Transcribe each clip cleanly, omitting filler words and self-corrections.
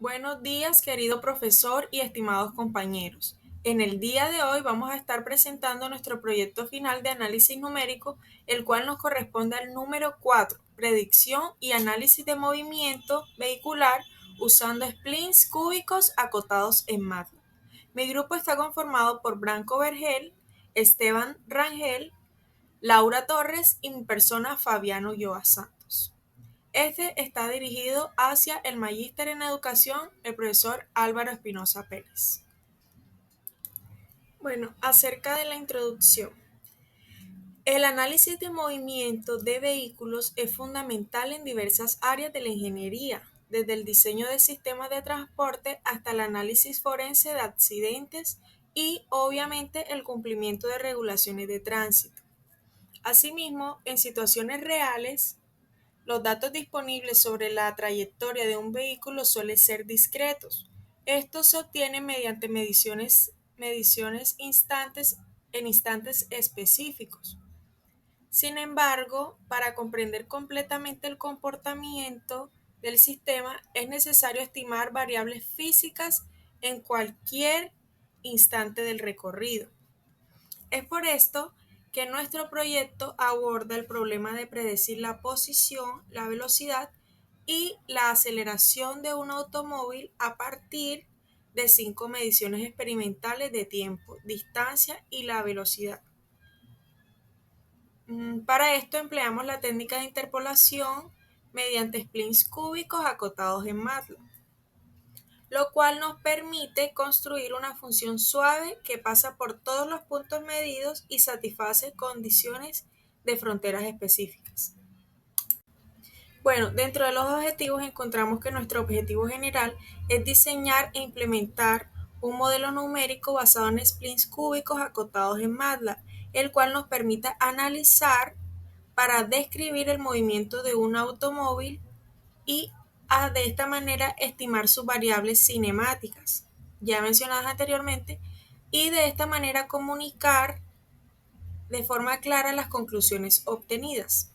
Buenos días, querido profesor y estimados compañeros. En el día de hoy vamos a estar presentando nuestro proyecto final de análisis numérico, el cual nos corresponde al número 4, predicción y análisis de movimiento vehicular usando splines cúbicos acotados en MATLAB. Mi grupo está conformado por Branco Vergel, Esteban Rangel, Laura Torres y mi persona Fabiano Yoa Santos. Este está dirigido hacia el magíster en educación, el profesor Álvaro Espinosa Pérez. Bueno, acerca de la introducción. El análisis de movimiento de vehículos es fundamental en diversas áreas de la ingeniería, desde el diseño de sistemas de transporte hasta el análisis forense de accidentes y, obviamente, el cumplimiento de regulaciones de tránsito. Asimismo, en situaciones reales, los datos disponibles sobre la trayectoria de un vehículo suelen ser discretos. Estos se obtienen mediante mediciones en instantes específicos. Sin embargo, para comprender completamente el comportamiento del sistema es necesario estimar variables físicas en cualquier instante del recorrido. Es por esto que nuestro proyecto aborda el problema de predecir la posición, la velocidad y la aceleración de un automóvil a partir de 5 mediciones experimentales de tiempo, distancia y la velocidad. Para esto empleamos la técnica de interpolación mediante splines cúbicos acotados en MATLAB, lo cual nos permite construir una función suave que pasa por todos los puntos medidos y satisface condiciones de fronteras específicas. Bueno, dentro de los objetivos encontramos que nuestro objetivo general es diseñar e implementar un modelo numérico basado en splines cúbicos acotados en MATLAB, el cual nos permita analizar para describir el movimiento de un automóvil y de esta manera estimar sus variables cinemáticas, ya mencionadas anteriormente, y de esta manera comunicar de forma clara las conclusiones obtenidas.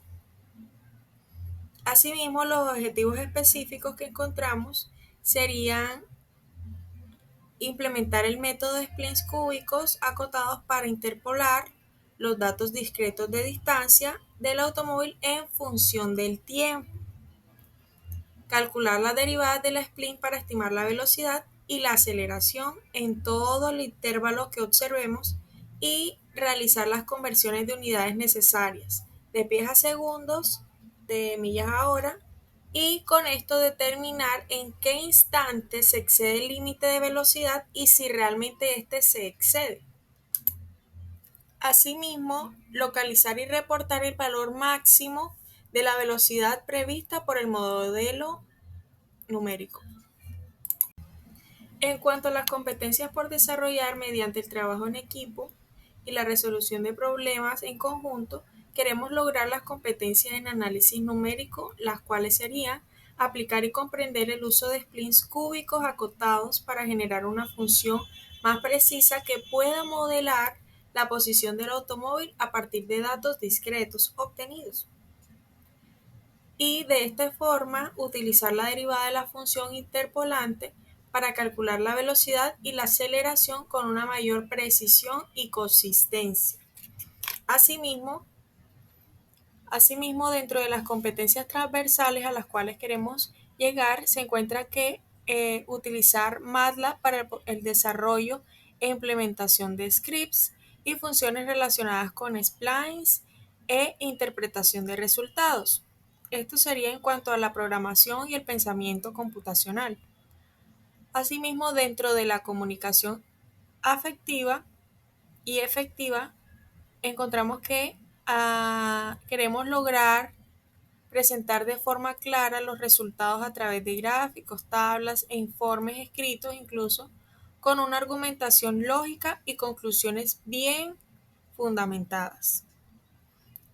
Asimismo, los objetivos específicos que encontramos serían implementar el método de splines cúbicos acotados para interpolar los datos discretos de distancia del automóvil en función del tiempo, calcular las derivadas de la spline para estimar la velocidad y la aceleración en todo el intervalo que observemos y realizar las conversiones de unidades necesarias, de pies a segundos, de millas a hora, y con esto determinar en qué instante se excede el límite de velocidad y si realmente éste se excede. Asimismo, localizar y reportar el valor máximo de la velocidad prevista por el modelo numérico. En cuanto a las competencias por desarrollar mediante el trabajo en equipo y la resolución de problemas en conjunto, queremos lograr las competencias en análisis numérico, las cuales serían aplicar y comprender el uso de splines cúbicos acotados para generar una función más precisa que pueda modelar la posición del automóvil a partir de datos discretos obtenidos. Y de esta forma utilizar la derivada de la función interpolante para calcular la velocidad y la aceleración con una mayor precisión y consistencia. Asimismo, dentro de las competencias transversales a las cuales queremos llegar, se encuentra que utilizar MATLAB para el desarrollo e implementación de scripts y funciones relacionadas con splines e interpretación de resultados. Esto sería en cuanto a la programación y el pensamiento computacional. Asimismo, dentro de la comunicación afectiva y efectiva, encontramos que queremos lograr presentar de forma clara los resultados a través de gráficos, tablas e informes escritos incluso, con una argumentación lógica y conclusiones bien fundamentadas.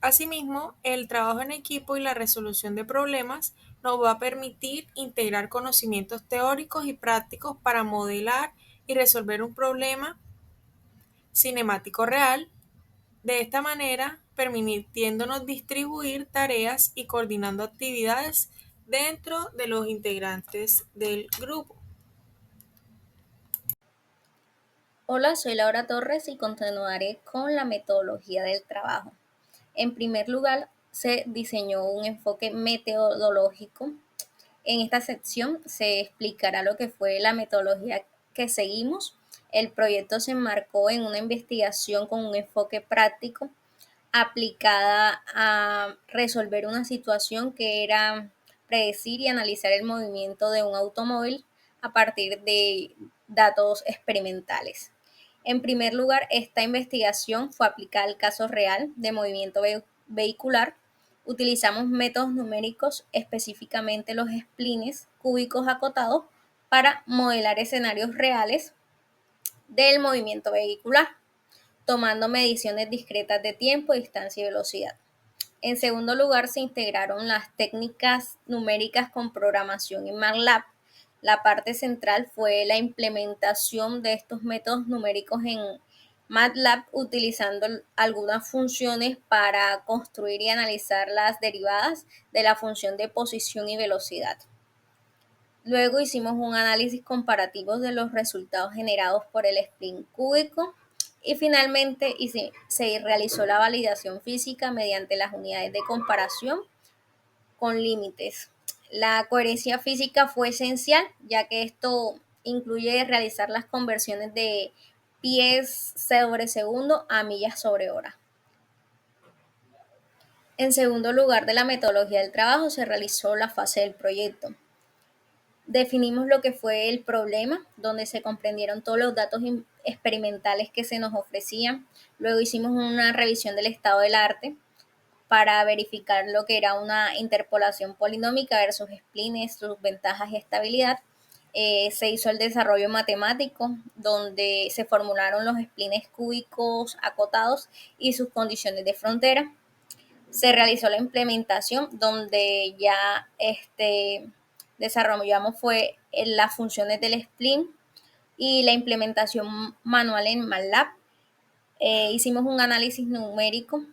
Asimismo, el trabajo en equipo y la resolución de problemas nos va a permitir integrar conocimientos teóricos y prácticos para modelar y resolver un problema cinemático real, de esta manera permitiéndonos distribuir tareas y coordinando actividades dentro de los integrantes del grupo. Hola, soy Laura Torres y continuaré con la metodología del trabajo. En primer lugar, se diseñó un enfoque metodológico. En esta sección se explicará lo que fue la metodología que seguimos. El proyecto se enmarcó en una investigación con un enfoque práctico aplicada a resolver una situación que era predecir y analizar el movimiento de un automóvil a partir de datos experimentales. En primer lugar, esta investigación fue aplicada al caso real de movimiento vehicular. Utilizamos métodos numéricos, específicamente los splines cúbicos acotados, para modelar escenarios reales del movimiento vehicular, tomando mediciones discretas de tiempo, distancia y velocidad. En segundo lugar, se integraron las técnicas numéricas con programación en MATLAB. La parte central fue la implementación de estos métodos numéricos en MATLAB utilizando algunas funciones para construir y analizar las derivadas de la función de posición y velocidad. Luego hicimos un análisis comparativo de los resultados generados por el spline cúbico y finalmente se realizó la validación física mediante las unidades de comparación con límites. La coherencia física fue esencial, ya que esto incluye realizar las conversiones de pies sobre segundo a millas sobre hora. En segundo lugar de la metodología del trabajo se realizó la fase del proyecto. Definimos lo que fue el problema, donde se comprendieron todos los datos experimentales que se nos ofrecían. Luego hicimos una revisión del estado del arte para verificar lo que era una interpolación polinómica versus splines, sus ventajas y estabilidad. Se hizo el desarrollo matemático, donde se formularon los splines cúbicos acotados y sus condiciones de frontera. Se realizó la implementación, donde ya desarrollamos fue las funciones del spline y la implementación manual en MATLAB. Hicimos un análisis numérico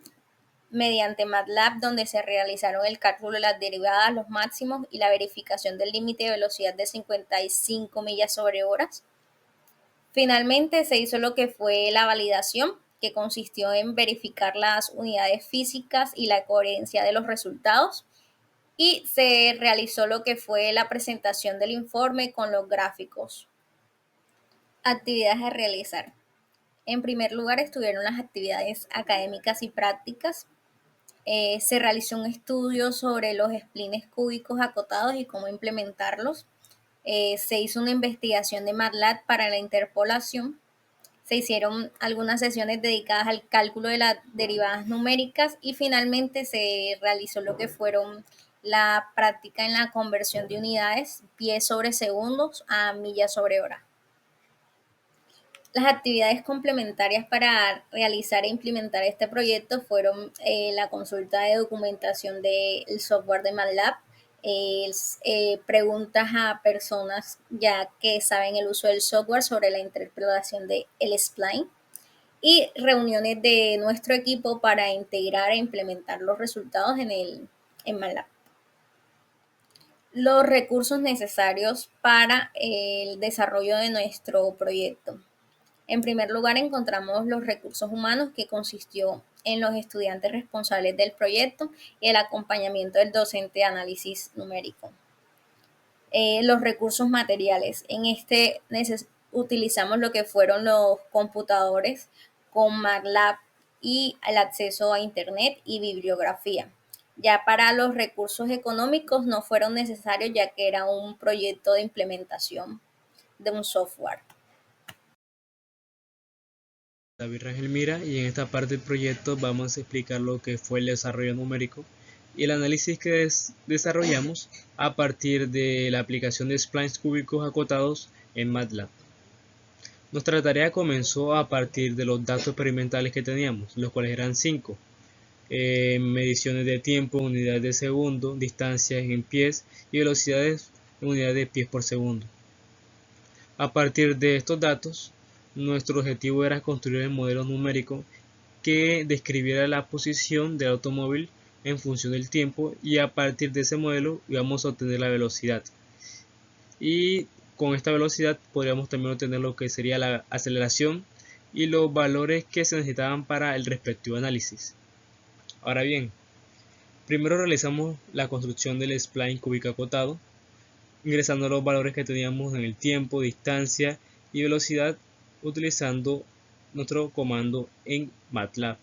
mediante MATLAB, donde se realizaron el cálculo de las derivadas, los máximos y la verificación del límite de velocidad de 55 millas sobre horas. Finalmente se hizo lo que fue la validación, que consistió en verificar las unidades físicas y la coherencia de los resultados, y se realizó lo que fue la presentación del informe con los gráficos. Actividades a realizar. En primer lugar estuvieron las actividades académicas y prácticas. Se realizó un estudio sobre los splines cúbicos acotados y cómo implementarlos. Se hizo una investigación de MATLAB para la interpolación. Se hicieron algunas sesiones dedicadas al cálculo de las derivadas numéricas y finalmente se realizó lo que fueron la práctica en la conversión de unidades, pies sobre segundos a millas sobre hora. Las actividades complementarias para realizar e implementar este proyecto fueron la consulta de documentación del software de MATLAB, preguntas a personas ya que saben el uso del software sobre la interpretación del spline y reuniones de nuestro equipo para integrar e implementar los resultados en MATLAB. Los recursos necesarios para el desarrollo de nuestro proyecto. En primer lugar, encontramos los recursos humanos, que consistió en los estudiantes responsables del proyecto y el acompañamiento del docente de análisis numérico. Los recursos materiales. En utilizamos lo que fueron los computadores con MATLAB y el acceso a Internet y bibliografía. Ya para los recursos económicos no fueron necesarios, ya que era un proyecto de implementación de un software. David Rangel Mira, y en esta parte del proyecto vamos a explicar lo que fue el desarrollo numérico y el análisis que desarrollamos a partir de la aplicación de splines cúbicos acotados en MATLAB. Nuestra tarea comenzó a partir de los datos experimentales que teníamos, los cuales eran 5. Mediciones de tiempo, unidades de segundo, distancias en pies y velocidades en unidades de pies por segundo. A partir de estos datos, nuestro objetivo era construir el modelo numérico que describiera la posición del automóvil en función del tiempo, y a partir de ese modelo íbamos a obtener la velocidad. Y con esta velocidad podríamos también obtener lo que sería la aceleración y los valores que se necesitaban para el respectivo análisis. Ahora bien, primero realizamos la construcción del spline cúbico acotado, ingresando los valores que teníamos en el tiempo, distancia y velocidad utilizando nuestro comando en MATLAB,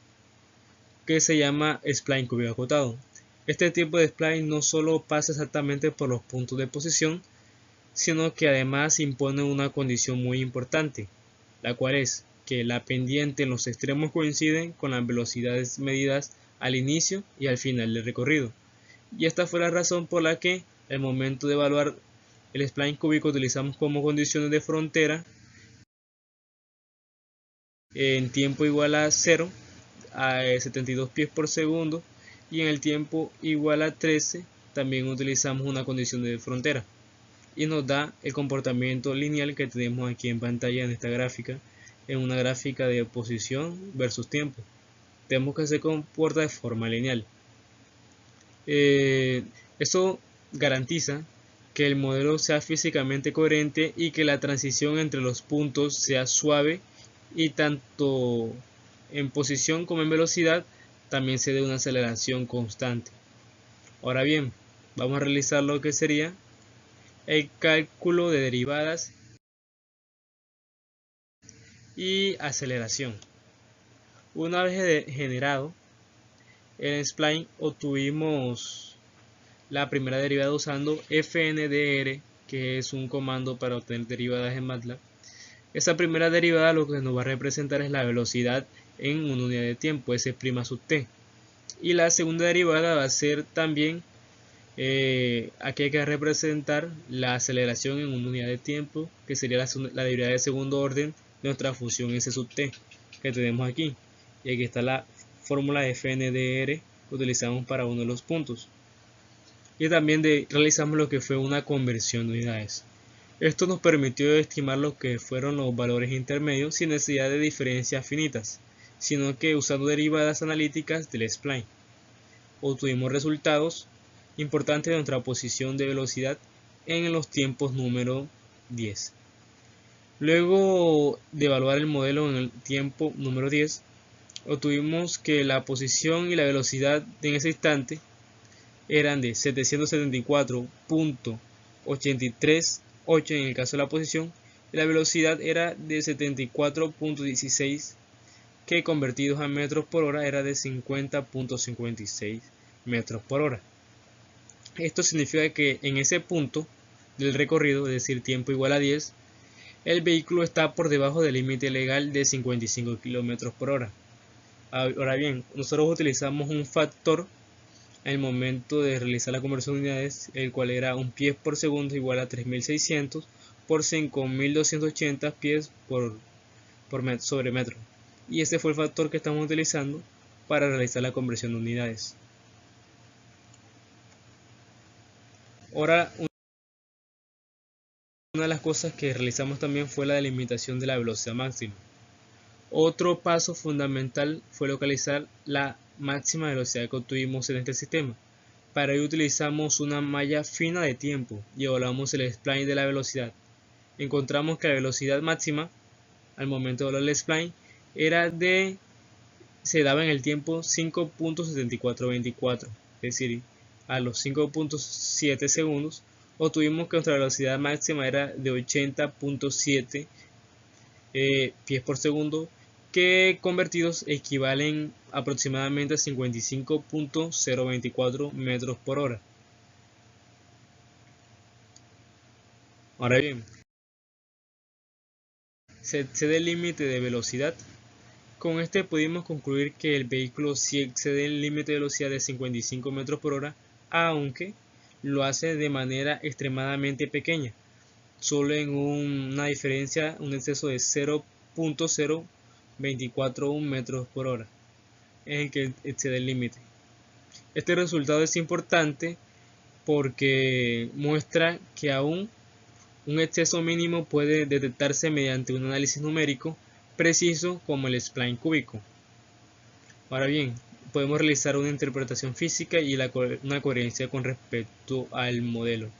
que se llama spline cúbico acotado. Este tipo de spline no solo pasa exactamente por los puntos de posición, sino que además impone una condición muy importante, la cual es que la pendiente en los extremos coincide con las velocidades medidas al inicio y al final del recorrido. Y esta fue la razón por la que al momento de evaluar el spline cúbico utilizamos como condiciones de frontera en tiempo igual a 0 a 72 pies por segundo y en el tiempo igual a 13 también utilizamos una condición de frontera y nos da el comportamiento lineal que tenemos aquí en pantalla en esta gráfica, en una gráfica de posición versus tiempo. Vemos que se comporta de forma lineal. Esto garantiza que el modelo sea físicamente coherente y que la transición entre los puntos sea suave y tanto en posición como en velocidad también se dé una aceleración constante. Ahora bien, vamos a realizar lo que sería el cálculo de derivadas y aceleración. Una vez generado el spline, obtuvimos la primera derivada usando fndr, que es un comando para obtener derivadas en MATLAB. Esa primera derivada lo que nos va a representar es la velocidad en una unidad de tiempo, S' sub t. Y la segunda derivada va a ser también, aquí hay que representar la aceleración en una unidad de tiempo, que sería la derivada de segundo orden de nuestra función S sub t, que tenemos aquí. Y aquí está la fórmula fndr que utilizamos para uno de los puntos. Y también realizamos lo que fue una conversión de unidades. Esto nos permitió estimar lo que fueron los valores intermedios sin necesidad de diferencias finitas, sino que usando derivadas analíticas del spline. Obtuvimos resultados importantes de nuestra posición de velocidad en los tiempos número 10. Luego de evaluar el modelo en el tiempo número 10, obtuvimos que la posición y la velocidad en ese instante eran de 774.838 en el caso de la posición y la velocidad era de 74.16, que convertidos a metros por hora era de 50.56 metros por hora. Esto significa que en ese punto del recorrido, es decir, tiempo igual a 10, el vehículo está por debajo del límite legal de 55 km por hora. Ahora bien, nosotros utilizamos un factor en el momento de realizar la conversión de unidades, el cual era un pies por segundo igual a 3600 por 5280 pies sobre metro. Y este fue el factor que estamos utilizando para realizar la conversión de unidades. Ahora, una de las cosas que realizamos también fue la delimitación de la velocidad máxima. Otro paso fundamental fue localizar la máxima velocidad que obtuvimos en este sistema. Para ello utilizamos una malla fina de tiempo y evaluamos el spline de la velocidad. Encontramos que la velocidad máxima al momento de evaluar el spline se daba en el tiempo 5.7424, es decir, a los 5.7 segundos obtuvimos que nuestra velocidad máxima era de 80.7 pies por segundo, que convertidos equivalen aproximadamente a 55.024 metros por hora. Ahora bien, se excede el límite de velocidad. Con este pudimos concluir que el vehículo sí excede el límite de velocidad de 55 metros por hora, aunque lo hace de manera extremadamente pequeña, solo en una diferencia, un exceso de 0.0241 metros por hora, es el que excede el límite. Este resultado es importante porque muestra que aún un exceso mínimo puede detectarse mediante un análisis numérico preciso como el spline cúbico. Ahora bien, podemos realizar una interpretación física y una coherencia con respecto al modelo.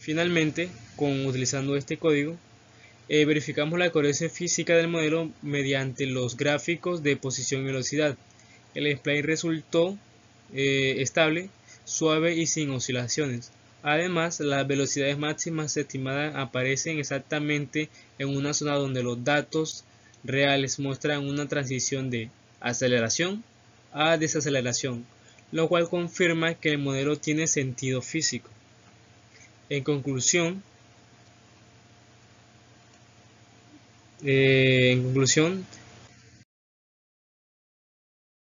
Finalmente, utilizando este código, verificamos la coherencia física del modelo mediante los gráficos de posición y velocidad. El spline resultó estable, suave y sin oscilaciones. Además, las velocidades máximas estimadas aparecen exactamente en una zona donde los datos reales muestran una transición de aceleración a desaceleración, lo cual confirma que el modelo tiene sentido físico. En conclusión,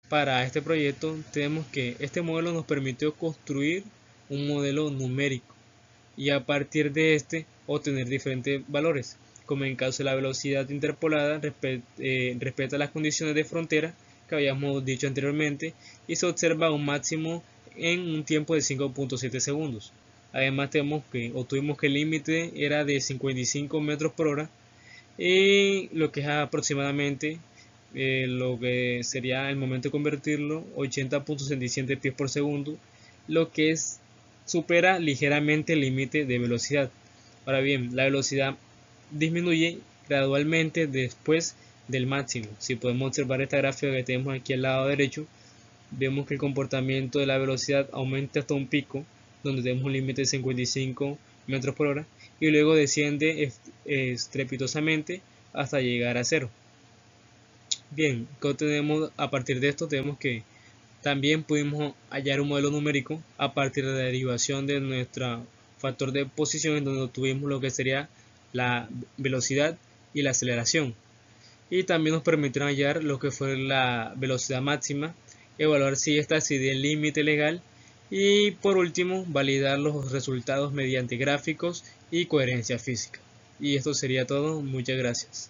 para este proyecto tenemos que este modelo nos permitió construir un modelo numérico y a partir de este obtener diferentes valores, como en caso de la velocidad interpolada respeta las condiciones de frontera que habíamos dicho anteriormente y se observa un máximo en un tiempo de 5.7 segundos. Además obtuvimos que el límite era de 55 metros por hora y lo que es aproximadamente lo que sería el momento de convertirlo 80.67 pies por segundo, lo que supera ligeramente el límite de velocidad. Ahora bien, la velocidad disminuye gradualmente después del máximo. Si podemos observar esta gráfica que tenemos aquí al lado derecho, vemos que el comportamiento de la velocidad aumenta hasta un pico donde tenemos un límite de 55 metros por hora y luego desciende estrepitosamente hasta llegar a cero. Bien, ¿qué obtenemos a partir de esto? Tenemos que también pudimos hallar un modelo numérico a partir de la derivación de nuestro factor de posición, en donde obtuvimos lo que sería la velocidad y la aceleración. Y también nos permitieron hallar lo que fue la velocidad máxima, evaluar si esta excedía el límite legal y por último validar los resultados mediante gráficos y coherencia física. Y esto sería todo. Muchas gracias.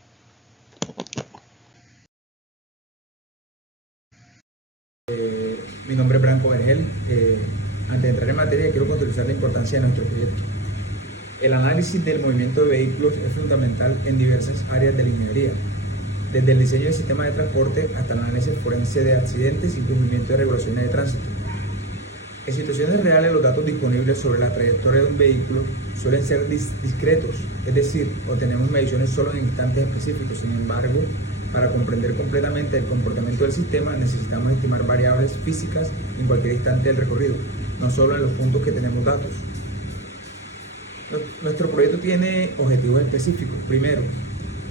Mi nombre es Branco Vergel. Antes de entrar en materia, quiero puntualizar la importancia de nuestro proyecto. El análisis del movimiento de vehículos es fundamental en diversas áreas de la ingeniería, desde el diseño del sistema de transporte hasta el análisis forense de accidentes y cumplimiento de regulaciones de tránsito. En situaciones reales, los datos disponibles sobre la trayectoria de un vehículo suelen ser discretos, es decir, obtenemos mediciones solo en instantes específicos. Sin embargo, para comprender completamente el comportamiento del sistema, necesitamos estimar variables físicas en cualquier instante del recorrido, no solo en los puntos que tenemos datos. Nuestro proyecto tiene objetivos específicos. Primero,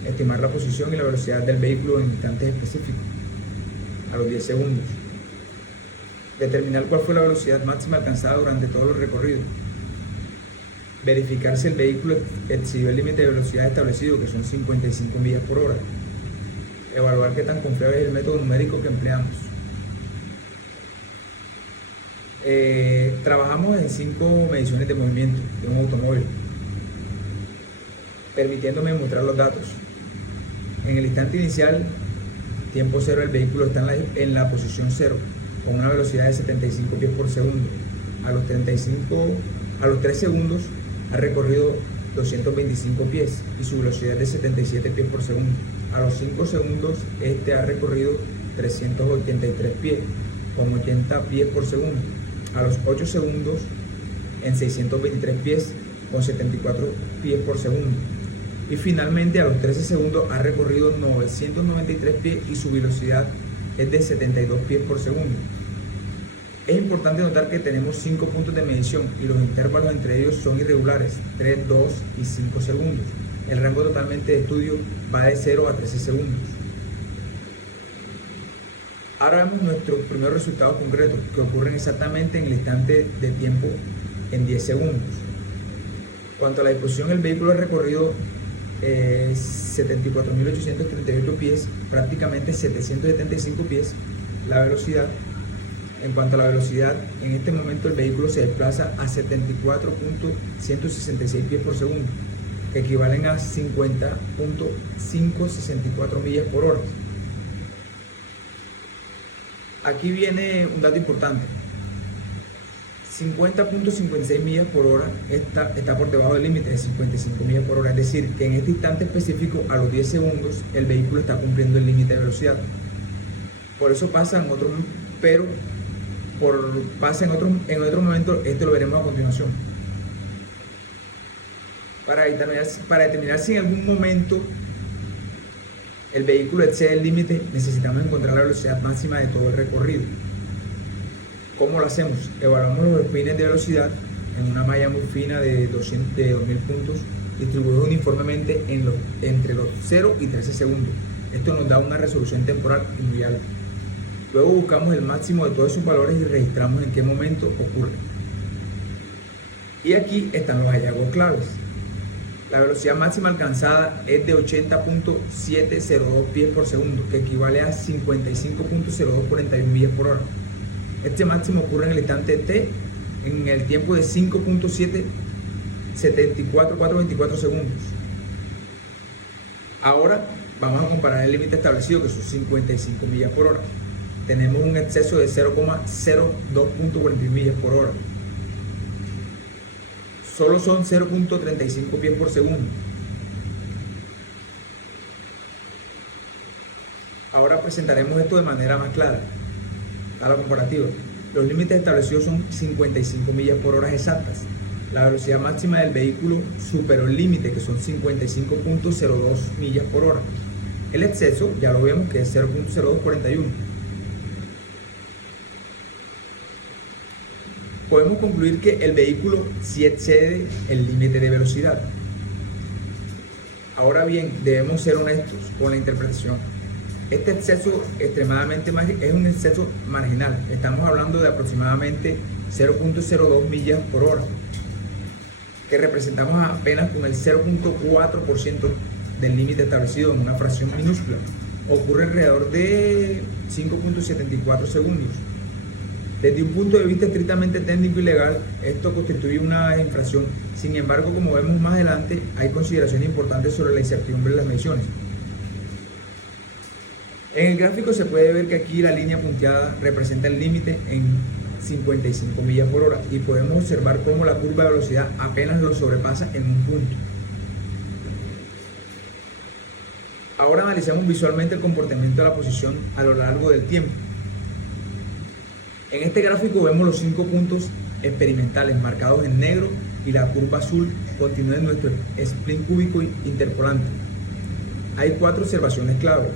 estimar la posición y la velocidad del vehículo en instantes específicos, a los 10 segundos. Determinar cuál fue la velocidad máxima alcanzada durante todo el recorrido. Verificar si el vehículo excedió el límite de velocidad establecido, que son 55 millas por hora. Evaluar qué tan confiable es el método numérico que empleamos. Trabajamos en 5 mediciones de movimiento de un automóvil, permitiéndome mostrar los datos. En el instante inicial, tiempo cero, el vehículo está en la posición 0, con una velocidad de 75 pies por segundo. A los 3 segundos ha recorrido 225 pies y su velocidad es de 77 pies por segundo. A los 5 segundos este ha recorrido 383 pies con 80 pies por segundo. A los 8 segundos en 623 pies con 74 pies por segundo. Y finalmente a los 13 segundos ha recorrido 993 pies y su velocidad es de 72 pies por segundo. Es importante notar que tenemos 5 puntos de medición y los intervalos entre ellos son irregulares, 3, 2 y 5 segundos. El rango totalmente de estudio va de 0 a 13 segundos. Ahora vemos nuestros primeros resultados concretos que ocurren exactamente en el instante de tiempo en 10 segundos. Cuanto a la disposición, el vehículo ha recorrido 74.838 pies, prácticamente 775 pies. La velocidad, en cuanto a la velocidad, en este momento el vehículo se desplaza a 74.166 pies por segundo, que equivalen a 50.564 millas por hora. Aquí viene un dato importante. 50.56 millas por hora está por debajo del límite de 55 millas por hora, es decir, que en este instante específico, a los 10 segundos, el vehículo está cumpliendo el límite de velocidad. Por eso pasa en otro, en otro momento, esto lo veremos a continuación. Para determinar si en algún momento el vehículo excede el límite, necesitamos encontrar la velocidad máxima de todo el recorrido. ¿Cómo lo hacemos? Evaluamos los spins de velocidad en una malla muy fina de 2000 puntos, distribuidos uniformemente entre los 0 y 13 segundos. Esto nos da una resolución temporal muy alta. Luego buscamos el máximo de todos esos valores y registramos en qué momento ocurre. Y aquí están los hallazgos claves. La velocidad máxima alcanzada es de 80.702 pies por segundo, que equivale a 55.0241 millas por hora. Este máximo ocurre en el instante t en el tiempo de 5.774.424 segundos. Ahora vamos a comparar el límite establecido, que son 55 millas por hora. Tenemos un exceso de 0.0241 millas por hora. Solo son 0.35 pies por segundo. Ahora presentaremos esto de manera más clara. A la comparativa, los límites establecidos son 55 millas por hora exactas. La velocidad máxima del vehículo superó el límite, que son 55.02 millas por hora. El exceso ya lo vemos, que es 0.0241. Podemos concluir que el vehículo sí excede el límite de velocidad. Ahora bien, debemos ser honestos con la interpretación. Este exceso es un exceso marginal. Estamos hablando de aproximadamente 0.02 millas por hora, que representamos apenas con el 0.4% del límite establecido en una fracción minúscula. Ocurre alrededor de 5.74 segundos. Desde un punto de vista estrictamente técnico y legal, esto constituye una infracción. Sin embargo, como vemos más adelante, hay consideraciones importantes sobre la incertidumbre de las mediciones. En el gráfico se puede ver que aquí la línea punteada representa el límite en 55 millas por hora y podemos observar cómo la curva de velocidad apenas lo sobrepasa en un punto. Ahora analicemos visualmente el comportamiento de la posición a lo largo del tiempo. En este gráfico vemos los 5 puntos experimentales marcados en negro y la curva azul continúa en nuestro spin cúbico interpolante. Hay 4 observaciones clave.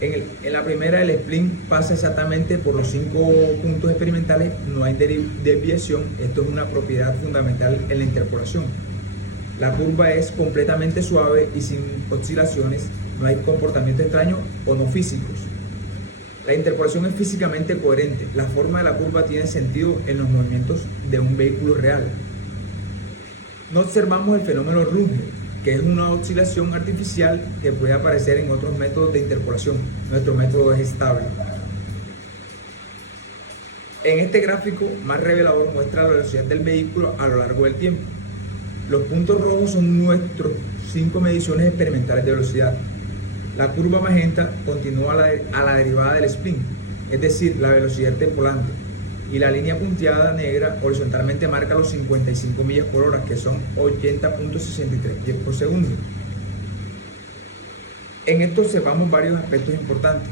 En la primera, el spin pasa exactamente por los 5 puntos experimentales, no hay desviación. Esto es una propiedad fundamental en la interpolación. La curva es completamente suave y sin oscilaciones, no hay comportamiento extraño o no físicos. La interpolación es físicamente coherente. La forma de la curva tiene sentido en los movimientos de un vehículo real. No observamos el fenómeno Runge, que es una oscilación artificial que puede aparecer en otros métodos de interpolación. Nuestro método es estable. En este gráfico más revelador muestra la velocidad del vehículo a lo largo del tiempo. Los puntos rojos son nuestros 5 mediciones experimentales de velocidad. La curva magenta continúa a la derivada del spin, es decir, la velocidad interpolante, y la línea punteada negra horizontalmente marca los 55 millas por hora, que son 80.63 pies por segundo. En esto observamos varios aspectos importantes.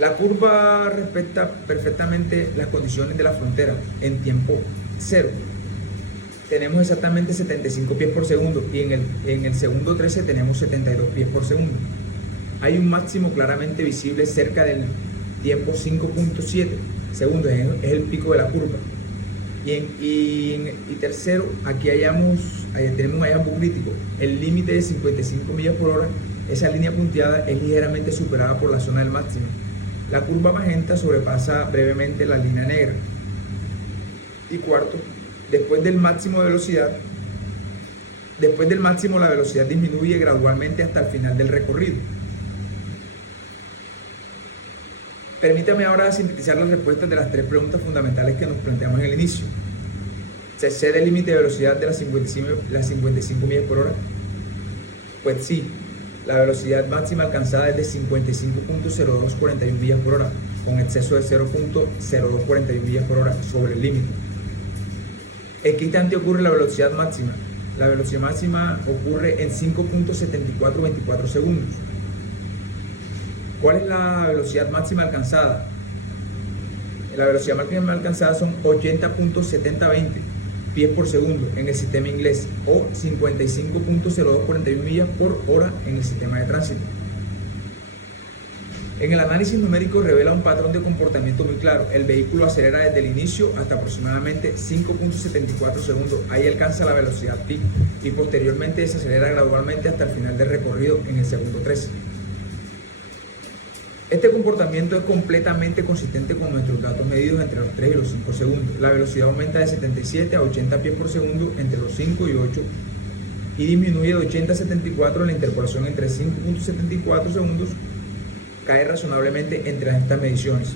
La curva respeta perfectamente las condiciones de la frontera en tiempo cero. Tenemos exactamente 75 pies por segundo y en el segundo 13 tenemos 72 pies por segundo. Hay un máximo claramente visible cerca del tiempo 5.7 segundos, es el pico de la curva. Y tercero, aquí tenemos un hallazgo crítico. El límite de 55 millas por hora, esa línea punteada es ligeramente superada por la zona del máximo. La curva magenta sobrepasa brevemente la línea negra. Y cuarto, después del máximo la velocidad disminuye gradualmente hasta el final del recorrido. Permítame ahora sintetizar las respuestas de las 3 preguntas fundamentales que nos planteamos en el inicio. ¿Se excede el límite de velocidad de las 55 millas por hora? Pues sí, la velocidad máxima alcanzada es de 55.0241 millas por hora, con exceso de 0.0241 millas por hora sobre el límite. ¿En qué instante ocurre la velocidad máxima? La velocidad máxima ocurre en 5.7424 segundos. ¿Cuál es la velocidad máxima alcanzada? La velocidad máxima alcanzada son 80.7020, pies por segundo en el sistema inglés o 55.0241 millas por hora en el sistema de tránsito. En el análisis numérico revela un patrón de comportamiento muy claro. El vehículo acelera desde el inicio hasta aproximadamente 5.74 segundos. Ahí alcanza la velocidad peak y posteriormente desacelera gradualmente hasta el final del recorrido en el segundo 13. Este comportamiento es completamente consistente con nuestros datos medidos entre los 3 y los 5 segundos. La velocidad aumenta de 77 a 80 pies por segundo entre los 5 y 8 y disminuye de 80 a 74 en la interpolación entre 5.74 segundos. Cae razonablemente entre estas mediciones.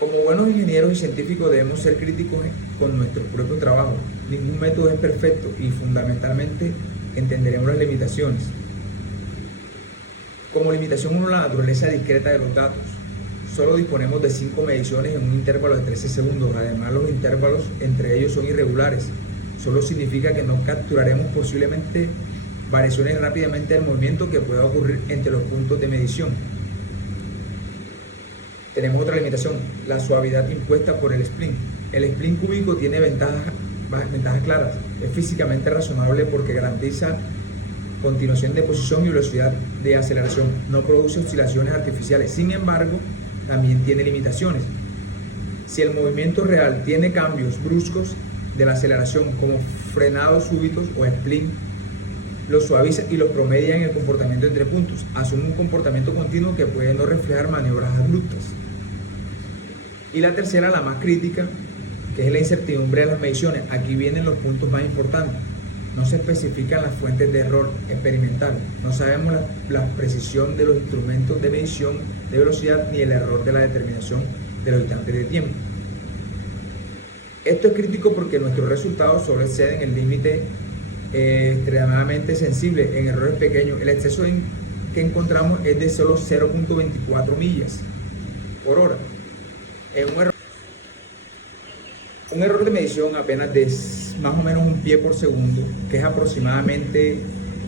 Como buenos ingenieros y científicos debemos ser críticos con nuestro propio trabajo. Ningún método es perfecto y fundamentalmente entenderemos las limitaciones. Como limitación 1, la naturaleza discreta de los datos. Solo disponemos de 5 mediciones en un intervalo de 13 segundos. Además, los intervalos entre ellos son irregulares. Solo significa que no capturaremos posiblemente variaciones rápidamente del movimiento que pueda ocurrir entre los puntos de medición. Tenemos otra limitación, la suavidad impuesta por el spline. El spline cúbico tiene ventajas claras. Es físicamente razonable porque garantiza continuación de posición y velocidad de aceleración. No produce oscilaciones artificiales. Sin embargo, también tiene limitaciones. Si el movimiento real tiene cambios bruscos de la aceleración como frenados súbitos o spline, los suaviza y los promedia en el comportamiento entre puntos. Asume un comportamiento continuo que puede no reflejar maniobras abruptas. Y la tercera, la más crítica, que es la incertidumbre de las mediciones. Aquí vienen los puntos más importantes. No se especifican las fuentes de error experimental. No sabemos la precisión de los instrumentos de medición de velocidad ni el error de la determinación de los instantes de tiempo. Esto es crítico porque nuestros resultados solo exceden el límite extremadamente sensible en errores pequeños. El exceso que encontramos es de solo 0.24 millas por hora. Es un error de medición apenas de más o menos un pie por segundo, que es aproximadamente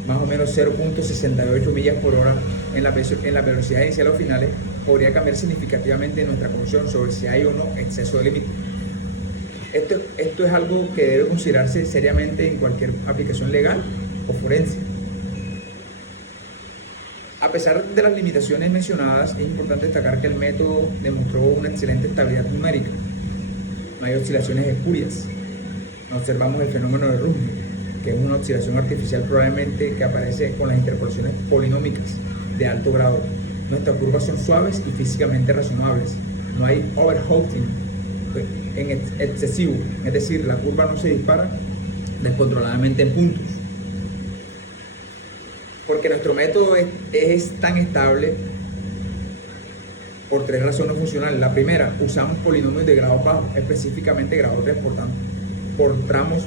más o menos 0.68 millas por hora en la velocidad inicial o finales, podría cambiar significativamente nuestra conclusión sobre si hay o no exceso de límite. Esto es algo que debe considerarse seriamente en cualquier aplicación legal o forense. A pesar de las limitaciones mencionadas, es importante destacar que el método demostró una excelente estabilidad numérica. No hay oscilaciones espurias. No observamos el fenómeno de Rubin, que es una oscilación artificial probablemente que aparece con las interpolaciones polinómicas de alto grado. Nuestras curvas son suaves y físicamente razonables. No hay overshooting en excesivo, es decir, la curva no se dispara descontroladamente en puntos. Porque nuestro método es tan estable por 3 razones funcionales. La primera, usamos polinomios de grado bajo, específicamente grado 3, por tramos.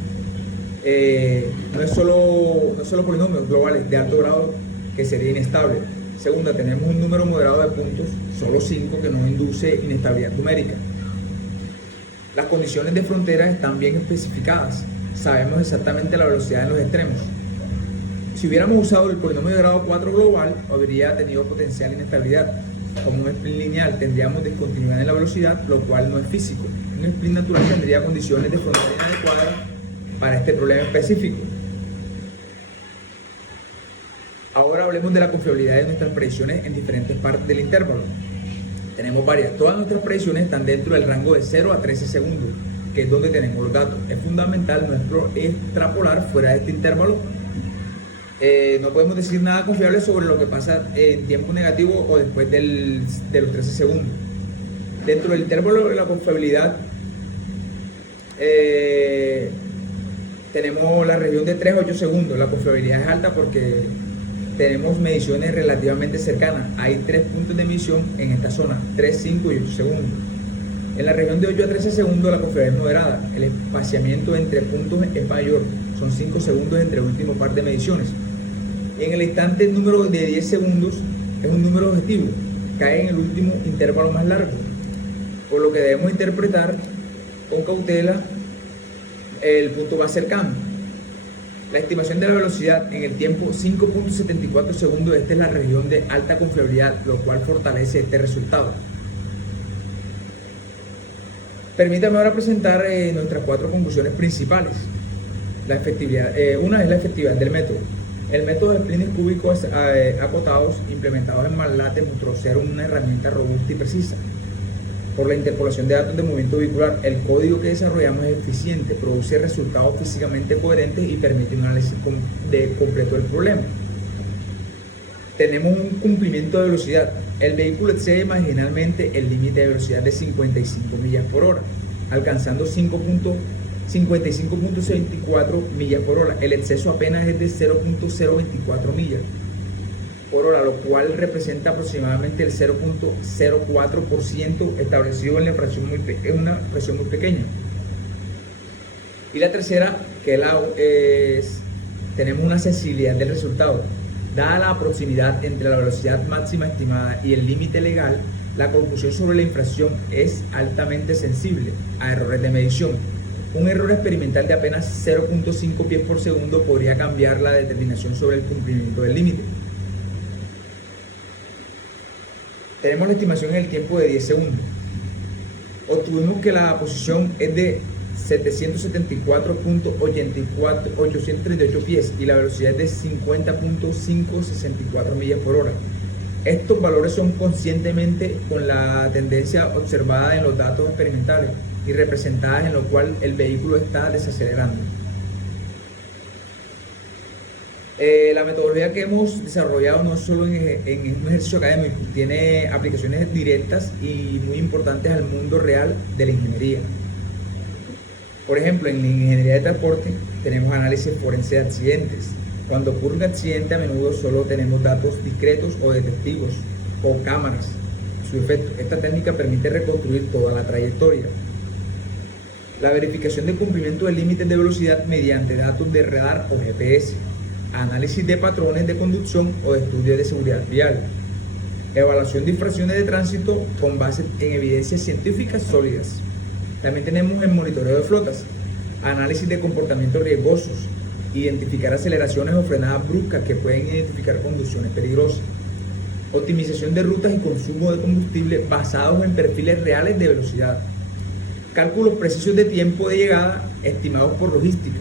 No es solo polinomios globales de alto grado que sería inestable. Segunda, tenemos un número moderado de puntos, solo 5, que no induce inestabilidad numérica. Las condiciones de frontera están bien especificadas. Sabemos exactamente la velocidad en los extremos. Si hubiéramos usado el polinomio de grado 4 global, habría tenido potencial inestabilidad. Como un spline lineal tendríamos discontinuidad en la velocidad, lo cual no es físico. Un spline natural tendría condiciones de frontera inadecuadas para este problema específico. Ahora hablemos de la confiabilidad de nuestras predicciones en diferentes partes del intervalo. Tenemos varias. Todas nuestras predicciones están dentro del rango de 0 a 13 segundos, que es donde tenemos los datos. Es fundamental no extrapolar fuera de este intervalo. No podemos decir nada confiable sobre lo que pasa en tiempo negativo o después de los 13 segundos. Dentro del intervalo de la confiabilidad tenemos la región de 3 a 8 segundos. La confiabilidad es alta porque tenemos mediciones relativamente cercanas. Hay 3 puntos de medición en esta zona, 3, 5 y 8 segundos. En la región de 8 a 13 segundos la confiabilidad es moderada. El espaciamiento entre puntos es mayor, son 5 segundos entre el último par de mediciones. En el instante el número de 10 segundos es un número objetivo, cae en el último intervalo más largo, por lo que debemos interpretar con cautela el punto más cercano. La estimación de la velocidad en el tiempo 5.74 segundos, esta es la región de alta confiabilidad, lo cual fortalece este resultado. Permítame ahora presentar nuestras 4 conclusiones principales. La efectividad, una es la efectividad del método. El método de splines cúbicos acotados implementados en MATLAB demostró ser una herramienta robusta y precisa. Por la interpolación de datos de movimiento vehicular, el código que desarrollamos es eficiente, produce resultados físicamente coherentes y permite un análisis completo del problema. Tenemos un cumplimiento de velocidad. El vehículo excede marginalmente el límite de velocidad de 55 millas por hora, alcanzando 55.74 millas por hora. El exceso apenas es de 0.024 millas por hora, lo cual representa aproximadamente el 0.04% establecido en una presión muy pequeña. Y la tercera, que tenemos una sensibilidad del resultado. Dada la proximidad entre la velocidad máxima estimada y el límite legal, la conclusión sobre la infracción es altamente sensible a errores de medición. Un error experimental de apenas 0.5 pies por segundo podría cambiar la determinación sobre el cumplimiento del límite. Tenemos la estimación en el tiempo de 10 segundos. Obtuvimos que la posición es de 774.838 pies y la velocidad es de 50.564 millas por hora. Estos valores son conscientemente con la tendencia observada en los datos experimentales y representadas en lo cual el vehículo está desacelerando. La metodología que hemos desarrollado no solo en un ejercicio académico, tiene aplicaciones directas y muy importantes al mundo real de la ingeniería. Por ejemplo, en la ingeniería de transporte tenemos análisis forense de accidentes. Cuando ocurre un accidente, a menudo solo tenemos datos discretos o de testigos o cámaras. Su efecto, esta técnica permite reconstruir toda la trayectoria. La verificación de cumplimiento de límites de velocidad mediante datos de radar o GPS. Análisis de patrones de conducción o de estudios de seguridad vial. Evaluación de infracciones de tránsito con base en evidencias científicas sólidas. También tenemos el monitoreo de flotas, análisis de comportamientos riesgosos, identificar aceleraciones o frenadas bruscas que pueden identificar conducciones peligrosas, optimización de rutas y consumo de combustible basados en perfiles reales de velocidad, cálculos precisos de tiempo de llegada estimados por logística.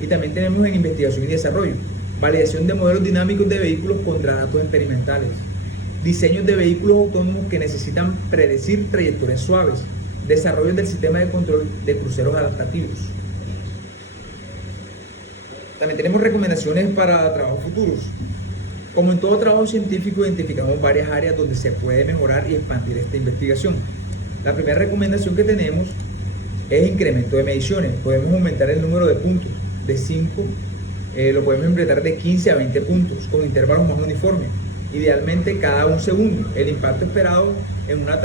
Y también tenemos en investigación y desarrollo, validación de modelos dinámicos de vehículos contra datos experimentales, diseños de vehículos autónomos que necesitan predecir trayectorias suaves, desarrollo del sistema de control de cruceros adaptativos. También tenemos recomendaciones para trabajos futuros. Como en todo trabajo científico, identificamos varias áreas donde se puede mejorar y expandir esta investigación. La primera recomendación que tenemos es incremento de mediciones. Podemos aumentar el número de puntos de 5, lo podemos implementar de 15 a 20 puntos con intervalos más uniformes, idealmente cada un segundo. El impacto esperado en una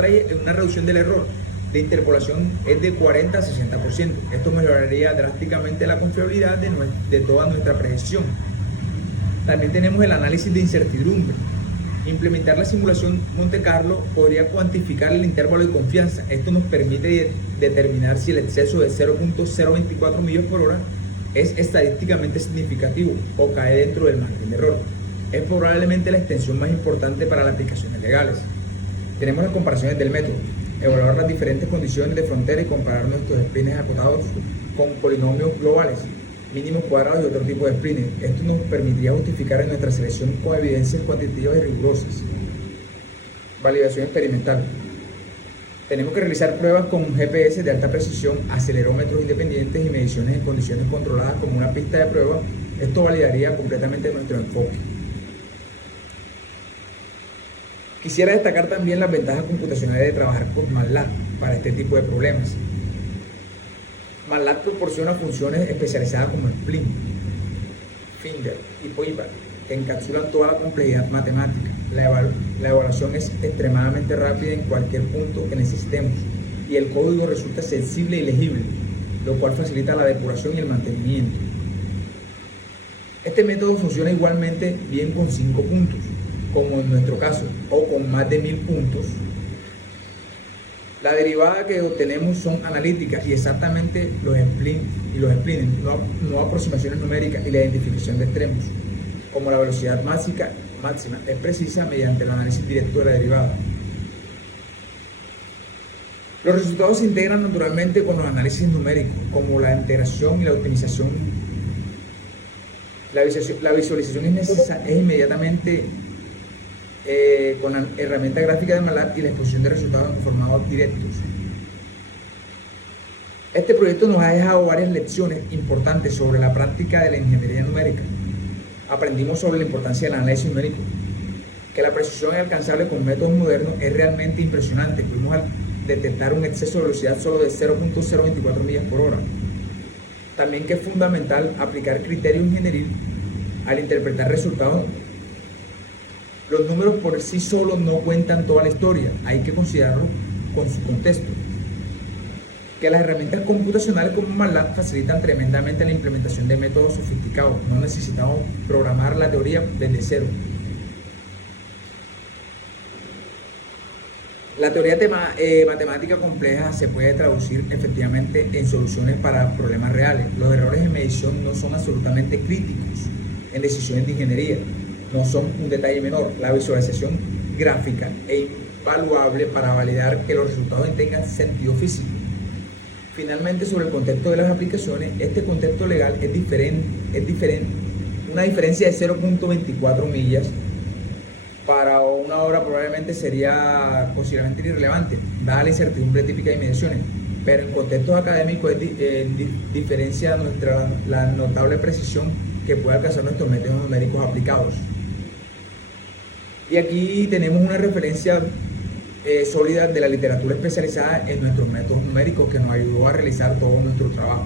reducción del error de interpolación es de 40 a 60%. Esto mejoraría drásticamente la confiabilidad de toda nuestra predicción. También tenemos el análisis de incertidumbre. Implementar la simulación Monte Carlo podría cuantificar el intervalo de confianza. Esto nos permite determinar si el exceso de 0.024 millas por hora es estadísticamente significativo o cae dentro del margen de error. Es probablemente la extensión más importante para las aplicaciones legales. Tenemos las comparaciones del método. Evaluar las diferentes condiciones de frontera y comparar nuestros splines acotados con polinomios globales, mínimos cuadrados y otro tipo de splines. Esto nos permitiría justificar en nuestra selección con evidencias cuantitativas y rigurosas. Validación experimental. Tenemos que realizar pruebas con GPS de alta precisión, acelerómetros independientes y mediciones en condiciones controladas como una pista de prueba. Esto validaría completamente nuestro enfoque. Quisiera destacar también las ventajas computacionales de trabajar con MATLAB para este tipo de problemas. MATLAB proporciona funciones especializadas como Spline, Finger y Pivot que encapsulan toda la complejidad matemática. La evaluación es extremadamente rápida en cualquier punto que necesitemos y el código resulta sensible y legible, lo cual facilita la depuración y el mantenimiento. Este método funciona igualmente bien con 5 puntos, como en nuestro caso, o con más de 1000 puntos. La derivada que obtenemos son analíticas y exactamente los splines, no aproximaciones numéricas, y la identificación de extremos, como la velocidad máxima es precisa mediante el análisis directo de la derivada. Los resultados se integran naturalmente con los análisis numéricos, como la integración y la optimización. La visualización es inmediatamente con la herramienta gráfica de MATLAB y la exposición de resultados en formatos directos. Este proyecto nos ha dejado varias lecciones importantes sobre la práctica de la ingeniería numérica. Aprendimos sobre la importancia del análisis numérico, que la precisión alcanzable con métodos modernos es realmente impresionante. Pudimos detectar un exceso de velocidad solo de 0.024 millas por hora. También que es fundamental aplicar criterios ingenieril al interpretar resultados. Los números por sí solos no cuentan toda la historia, hay que considerarlo con su contexto. Que las herramientas computacionales como MATLAB facilitan tremendamente la implementación de métodos sofisticados, no necesitamos programar la teoría desde cero. La teoría matemática compleja se puede traducir efectivamente en soluciones para problemas reales. Los errores en medición no son absolutamente críticos en decisiones de ingeniería, no son un detalle menor. La visualización gráfica es invaluable para validar que los resultados tengan sentido físico. Finalmente, sobre el contexto de las aplicaciones, este contexto legal es diferente, una diferencia de 0.24 millas para una obra probablemente sería posiblemente irrelevante, dada la incertidumbre típica de mediciones, pero en contextos académicos diferencia la notable precisión que puede alcanzar nuestros métodos numéricos aplicados. Y aquí tenemos una referencia sólida de la literatura especializada en nuestros métodos numéricos que nos ayudó a realizar todo nuestro trabajo.